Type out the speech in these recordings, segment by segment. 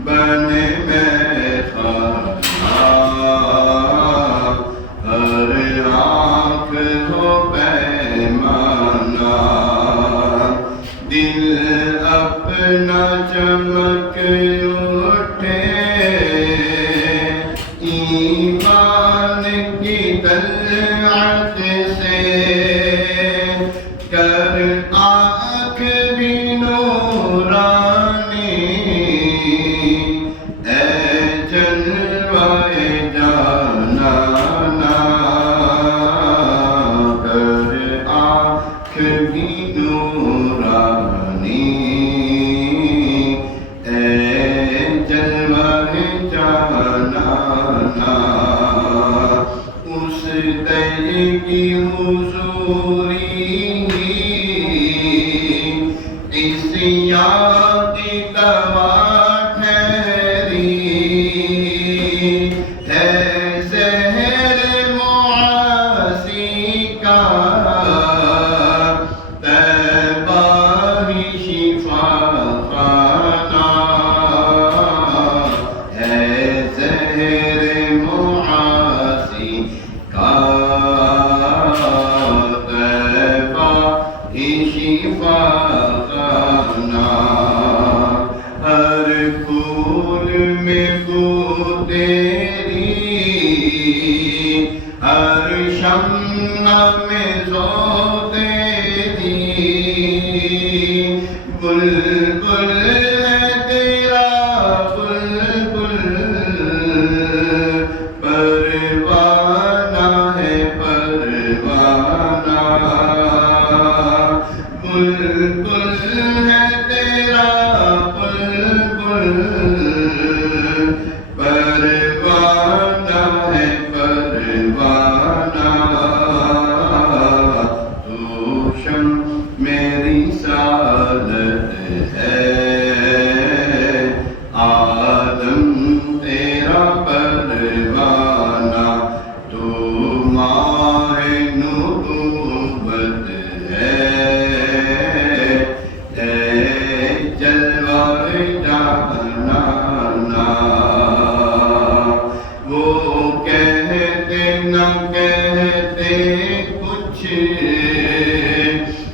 بن میں خانہ ہر آنکھ ہو پیمانہ دل اپنا چمک اٹھے ایمان کی طلعت سے کر آنکھ بھی نورانی اے جلوہ جانانا کر آنکھ بھی نورانی اے جلوہ جانانا اس دل کی حضوری اس یاد کی دوا ٹھہری ہے زہر معاصی کا طیبہ ہی شفا خانہ ہے زہر معاصی کا طیبہ ہی شفا خانہ ہر پھول میں بو تیری ہر شمع میں ذو تیری بلبل ہے تیرا بلبل پروانہ ہے پروانہ بلبل ہے تیرا بلبل پروانہ ہے پروانہ تو شمع میری سعادت ہے آدم تیرا پروانہ تو ماہ نبوت ہے اے جلوہ جانانا وہ کہتے نہ کہتے کچھ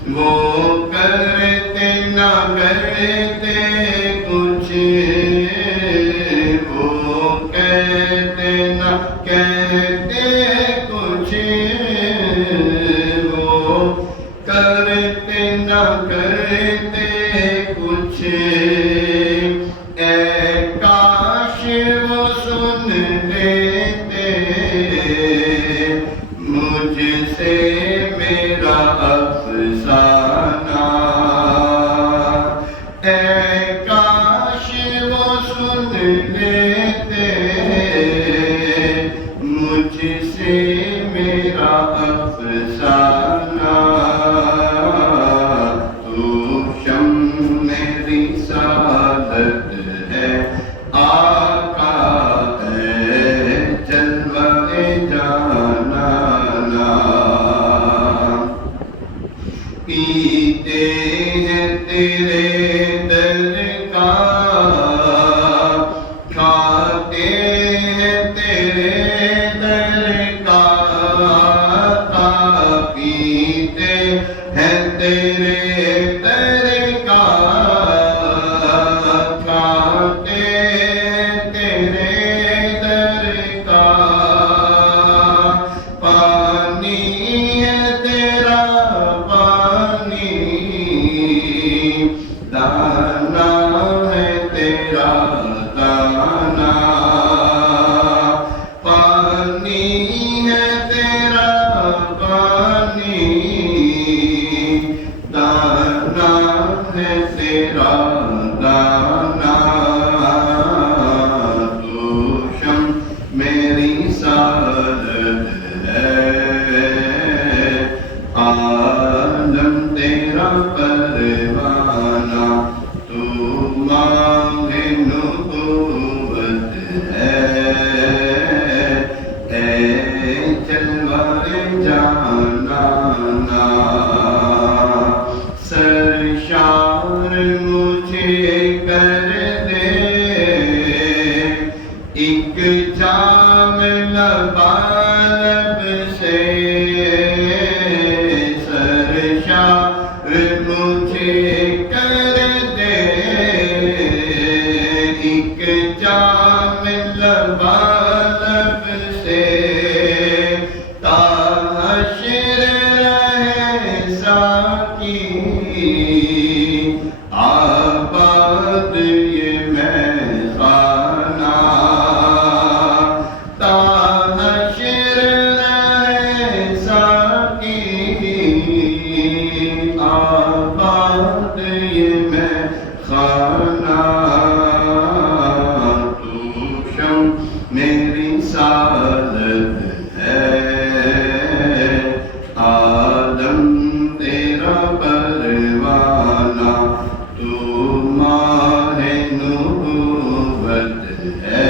وہ کرتے نہ کرتے کچھ وہ کہتے نہ کہتے کچھ وہ کرتے نہ کرتے کچھ اے جام لبالب سے تا حشر رہے ساکی آباد یہ میخانہ تا حشر رہے ساکی آباد یہ میخانہ تو شم میری سعادت ہے عالم تیرا پروانہ تو ماہ نبوت ہے